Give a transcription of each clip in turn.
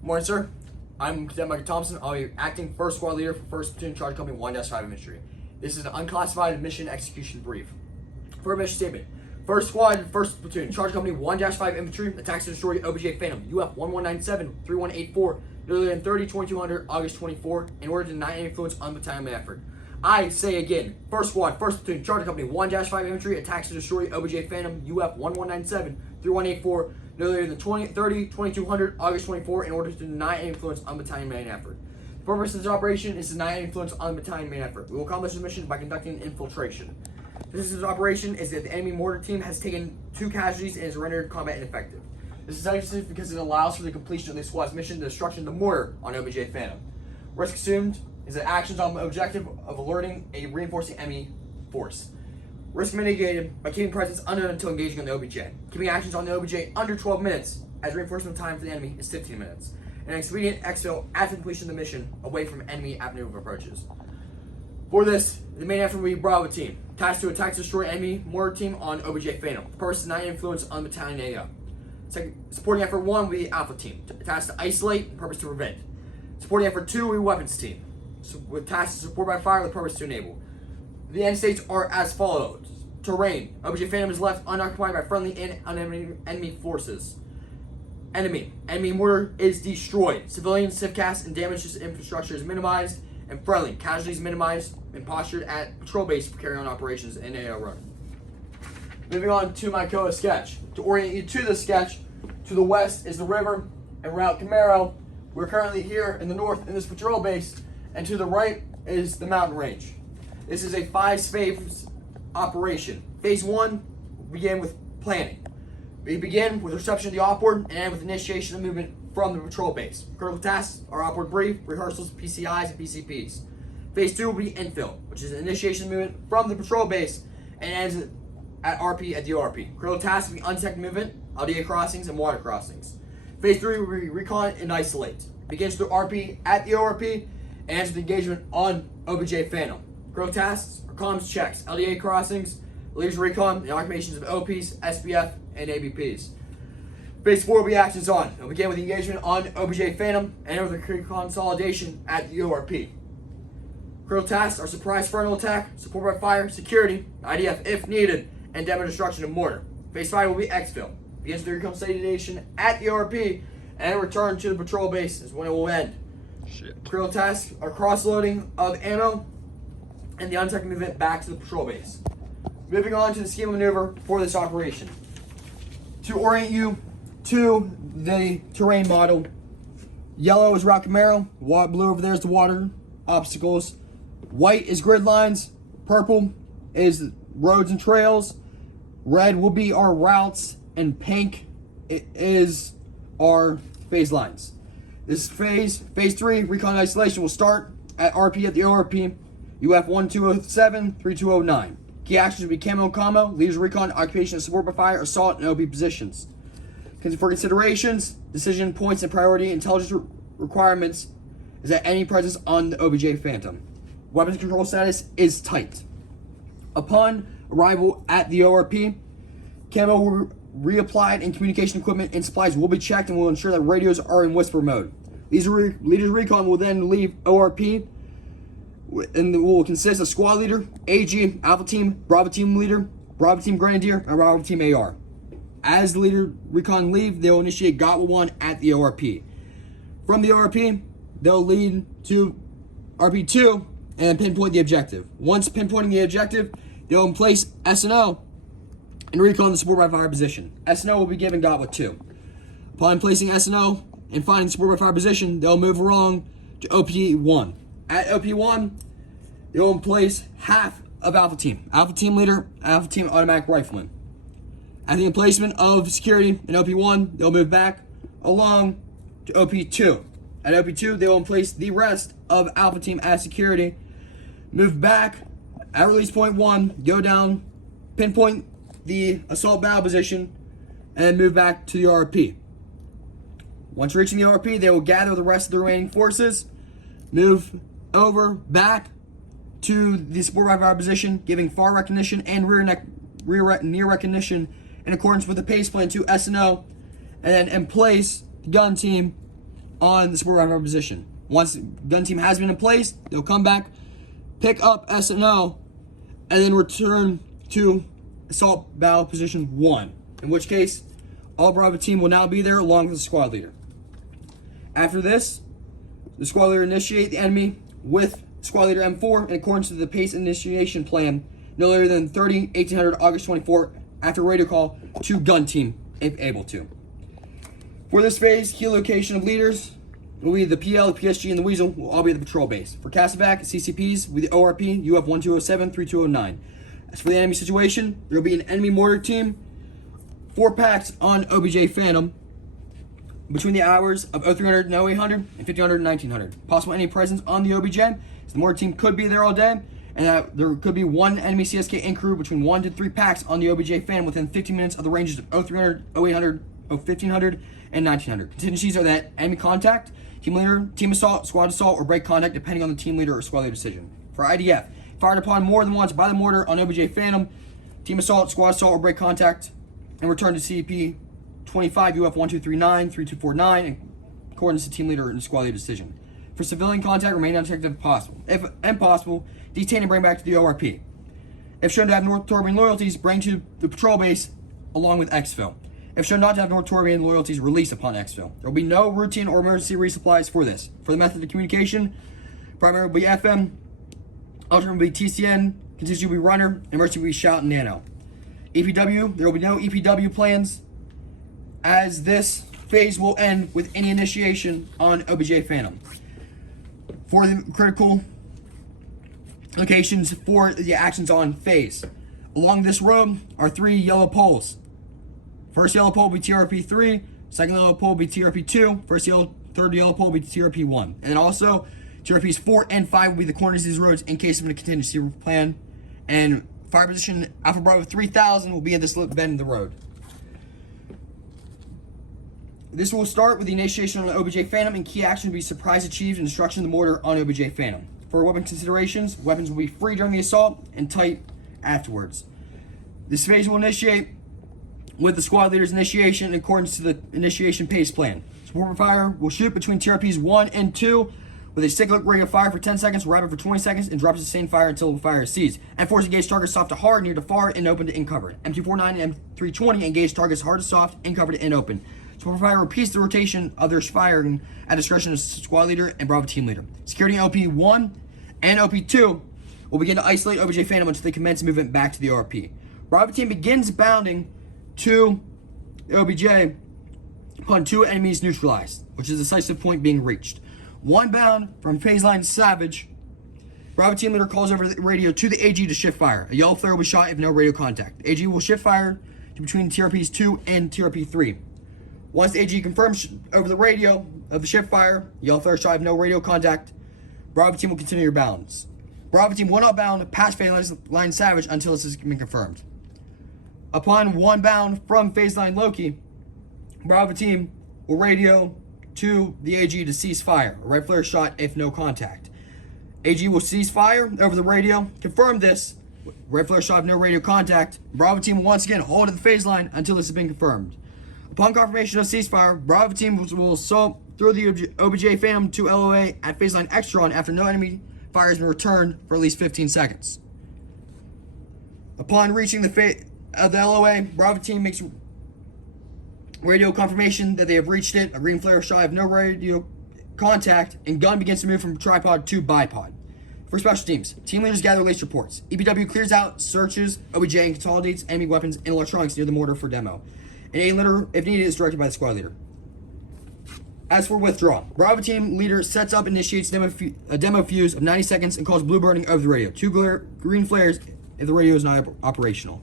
Morning, sir. I'm Cadet Micah Thomson. I'll be acting first squad leader for 1st Platoon Charge Company 1-5 Infantry. This is an unclassified mission execution brief. For a mission statement, 1st Squad, 1st Platoon Charge Company 1-5 Infantry attacks to destroy OBJ Phantom UF 1197-3184 no later than 30-2200 August 24 in order to deny any influence on the battalion effort. I say again, 1st Squad, 1st Platoon Charge Company 1-5 Infantry attacks to destroy OBJ Phantom UF 1197-3184 no later than 30-2200 August 24 in order to deny any influence on battalion main effort. The purpose of this operation is to deny any influence on the battalion main effort. We will accomplish this mission by conducting an infiltration. This operation is that the enemy mortar team has taken 2 casualties and is rendered combat ineffective. This is excellent because it allows for the completion of the squad's mission, the destruction of the mortar on OBJ Phantom. Risk assumed is that actions on the objective of alerting a reinforcing enemy force. Risk mitigated by keeping presence unknown until engaging on the OBJ. Keeping actions on the OBJ under 12 minutes, as reinforcement time for the enemy is 15 minutes. And an expedient exfil after completion of the mission away from enemy avenue of approaches. For this, the main effort will be Bravo team, tasked to attack and destroy enemy mortar team on OBJ Phantom. The purpose is not influence on battalion AO. Supporting effort 1 will be Alpha team, tasked to isolate, the purpose to prevent. Supporting effort 2 will be Weapons team, with tasks to support by fire, the purpose to enable. The end states are as follows. Terrain. OBJ Phantom is left unoccupied by friendly and enemy forces. Enemy mortar is destroyed. Civilian, civcast, and damage to infrastructure is minimized, and friendly casualties minimized and postured at patrol base for carrying on operations in AO run. Moving on to my Micah sketch. To orient you to the sketch, to the west is the river and Route Camaro. We're currently here in the north in this patrol base, and to the right is the mountain range. This is a 5-phase operation. Phase 1 begin with planning. We begin with reception of the outboard and end with initiation of movement from the patrol base. Critical tasks are outboard brief, rehearsals, PCIs, and PCPs. Phase 2 will be infill, which is initiation of movement from the patrol base and ends at RP at the ORP. Critical tasks will be undetected movement, LDA crossings, and water crossings. Phase 3 will be recon and isolate. Begins through RP at the ORP and ends with engagement on OBJ Phantom. Critical tasks are comms checks, LDA crossings, leadership recon, and occupations of OPs, SBF, and ABPs. Phase 4 will be actions on. It'll begin with engagement on OBJ Phantom and end with a consolidation at the ORP. Critical tasks are surprise frontal attack, support by fire, security, IDF if needed, and demo destruction of mortar. Phase 5 will be exfil. Begins with the consolidation at the ORP and return to the patrol base is when it will end. Critical tasks are cross-loading of ammo and the undetected movement back to the patrol base. Moving on to the scheme of maneuver for this operation. To orient you to the terrain model, yellow is Route Camaro, blue over there is the water obstacles, white is grid lines, purple is roads and trails, red will be our routes, and pink is our phase lines. This phase 3, recon isolation, will start at RP at the ORP, UF 1207-3209. Key actions will be camo and combo, leaders recon, occupation and support by fire, assault, and OB positions. For considerations, decision points, and priority intelligence requirements is that any presence on the OBJ Phantom. Weapons control status is tight. Upon arrival at the ORP, camo will reapplied and communication equipment and supplies will be checked and will ensure that radios are in whisper mode. Leaders recon will then leave ORP and will consist of squad leader, AG, Alpha team, Bravo team leader, Bravo team grenadier, and Bravo team AR. As the leader recon leave, they will initiate GOTWA 1 at the ORP. From the ORP, they'll lead to RP2 and pinpoint the objective. Once pinpointing the objective, they'll place SNO and recon the support by fire position. SNO will be given GOTWA 2. Upon placing SNO and finding support by fire position, they'll move along to OP1. At OP1, they'll place half of Alpha team leader, Alpha team automatic rifleman. At the emplacement of security in OP1, they'll move back along to OP2. At OP2, they will place the rest of Alpha team as security, move back at release point 1, go down, pinpoint the assault battle position, and move back to the RP. Once reaching the RP, they will gather the rest of the remaining forces, move over back to the support by fire position, giving far recognition and near recognition in accordance with the pace plan to SNO, and then in place the gun team on the support rifle position. Once gun team has been in place, they'll come back, pick up S&O, and then return to assault battle position 1. In which case, all Bravo team will now be there along with the squad leader. After this, the squad leader initiate the enemy with squad leader M4 in accordance to the pace initiation plan no later than 1800 August 24 after radio call to gun team if able to. For this phase, key location of leaders will be the PL, the PSG, and the Weasel will all be at the patrol base. For Castleback, CCPs will be the ORP, UF 1207, 3209. As for the enemy situation, there will be an enemy mortar team, 4 packs on OBJ Phantom between the hours of 0300 and 0800 and 1500 and 1900. Possible enemy presence on the OBJ, so the mortar team could be there all day, and that there could be 1 enemy CSK in crew between 1 to 3 packs on the OBJ Phantom within 15 minutes of the ranges of 0300, 0800, 1500, and 1900. Contingencies are that enemy contact, team leader, team assault, squad assault, or break contact depending on the team leader or squad leader decision. For IDF, fired upon more than once by the mortar on OBJ Phantom, team assault, squad assault, or break contact, and return to CP 25 UF 1239, 3249, in accordance to team leader and squad leader decision. For civilian contact, remain undetected if possible. If impossible, detain and bring back to the ORP. If shown to have North Torbian loyalties, bring to the patrol base along with exfil. If shown not to have North Torbian loyalties, release upon exfil. There will be no routine or emergency resupplies for this. For the method of communication, primary will be FM, alternate will be TCN, contingency will be runner, emergency will be shout and nano. EPW, there will be no EPW plans, as this phase will end with any initiation on OBJ Phantom. For the critical locations for the actions on phase, along this road are 3 yellow poles. First yellow pole will be TRP 3, second yellow pole will be TRP 2, third yellow pole will be TRP 1. And then also, TRPs 4 and 5 will be the corners of these roads in case of a contingency plan. And fire position Alpha Bravo 3000 will be at this bend in the road. This will start with the initiation on the OBJ Phantom, and key action will be surprise achieved and destruction of the mortar on OBJ Phantom. For weapon considerations, weapons will be free during the assault and tight afterwards. This phase will initiate with the squad leader's initiation in accordance to the initiation pace plan. Support fire will shoot between TRPs 1 and 2 with a cyclic rate of fire for 10 seconds, rapid for 20 seconds, and drop sustained fire until the fire is seized. M4s engage targets soft to hard, near to far, and open to in covered. M249 and M320 engage targets hard to soft, in covered to in open. Support fire repeats the rotation of their firing at discretion of squad leader and Bravo team leader. Security OP1 and OP2 will begin to isolate OBJ Phantom until they commence movement back to the ORP. Bravo team begins bounding to the OBJ upon 2 enemies neutralized, which is a decisive point being reached. 1 bound from phase line Savage. Bravo team leader calls over the radio to the AG to shift fire. A yellow flare will be shot if no radio contact. The AG will shift fire to between TRPs 2 and TRP 3. Once the AG confirms over the radio of the shift fire, yellow flare shot if no radio contact, Bravo team will continue your bounds. Bravo team will not bound past phase line Savage until this has been confirmed. Upon 1 bound from phase line Loki, Bravo team will radio to the AG to cease fire. A red flare shot if no contact. AG will cease fire over the radio. Confirm this. Red flare shot if no radio contact. Bravo team will once again hold at the phase line until this has been confirmed. Upon confirmation of ceasefire, Bravo team will assault through the OBJ Phantom to LOA at phase line Extron after no enemy fire has been returned for at least 15 seconds. Upon reaching the LOA, Bravo team makes radio confirmation that they have reached it. A green flare shot of no radio contact, and gun begins to move from tripod to bipod. For special teams, team leaders gather latest reports. EPW clears out, searches OBJ, and consolidates enemy weapons and electronics near the mortar for demo. An A leader, if needed, is directed by the squad leader. As for withdrawal, Bravo team leader sets up, initiates a demo fuse of 90 seconds and calls blue burning over the radio. 2 green flares if the radio is not operational.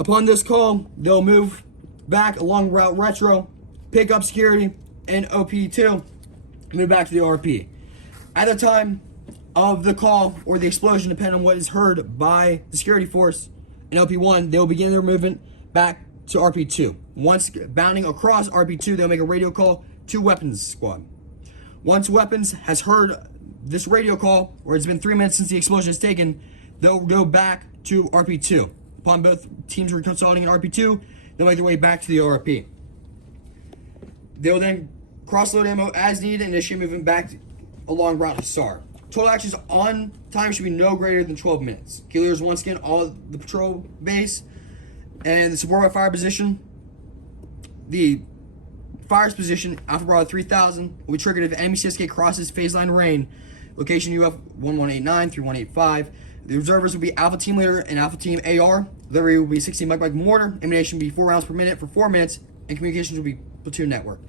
Upon this call, they'll move back along route retro, pick up security and OP2, move back to the ORP. At the time of the call or the explosion, depending on what is heard by the security force and OP1, they'll begin their movement back to RP2. Once bounding across RP2, they'll make a radio call to weapons squad. Once weapons has heard this radio call, or it's been 3 minutes since the explosion is taken, they'll go back to RP2. Upon both teams consolidating in RP2, they'll make their way back to the ORP. They'll then cross-load ammo as needed and initiate movement back along route to SAR. Total actions on time should be no greater than 12 minutes. Key leaders once again all the patrol base and the support by fire position. The fire's position, Alpha Bravo 3000, will be triggered if enemy CSK crosses phase line range. Location UF 1189, 3185. The reservers will be Alpha Team Leader and Alpha Team AR. Delivery will be 16 Micah mortar. Ammunition will be 4 rounds per minute for 4 minutes. And communications will be platoon network.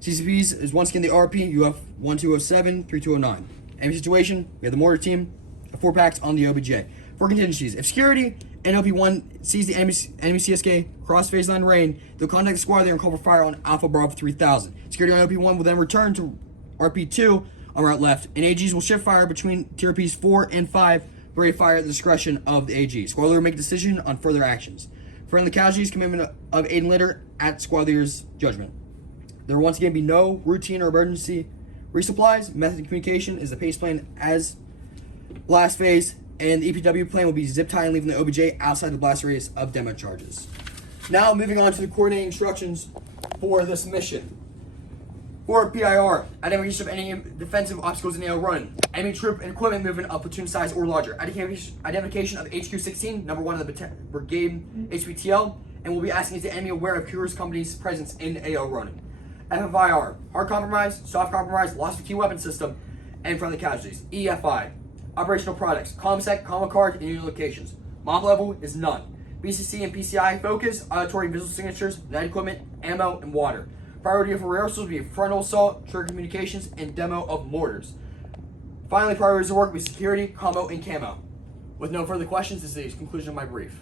CCPs is once again the RP, UF 1207, 3209. Enemy situation, we have the mortar team, 4 packs on the OBJ. For contingencies, if security and LP1 sees the enemy CSK cross phase line range, they'll contact the squad leader and call for fire on Alpha Bravo 3000. Security on LP1 will then return to RP2 on route left, and AGs will shift fire between TRPs 4 and 5, ready to fire at the discretion of the AG. Squad leader will make a decision on further actions. Friendly casualties, commitment of aid and litter at squad leader's judgment. There will once again be no routine or emergency resupplies. Method of communication is the pace plane as blast phase, and the EPW plane will be zip tying, leaving the OBJ outside the blast radius of demo charges. Now moving on to the coordinating instructions for this mission. For PIR, identification of any defensive obstacles in AO run, enemy troop and equipment movement of platoon size or larger, identification of HQ-16, number 1 of the brigade HPTL, and we'll be asking is the enemy aware of Couriers Company's presence in AO running. FFIR, hard compromise, soft compromise, loss of key weapon system, and friendly casualties. EFI, operational products, ComSec, combo card, and unit locations. Mob level is none. BCC and PCI focus, auditory and visual signatures, night equipment, ammo, and water. Priority for rehearsals will be frontal assault, trigger communications, and demo of mortars. Finally, priorities of work will be security, combo, and camo. With no further questions, this is the conclusion of my brief.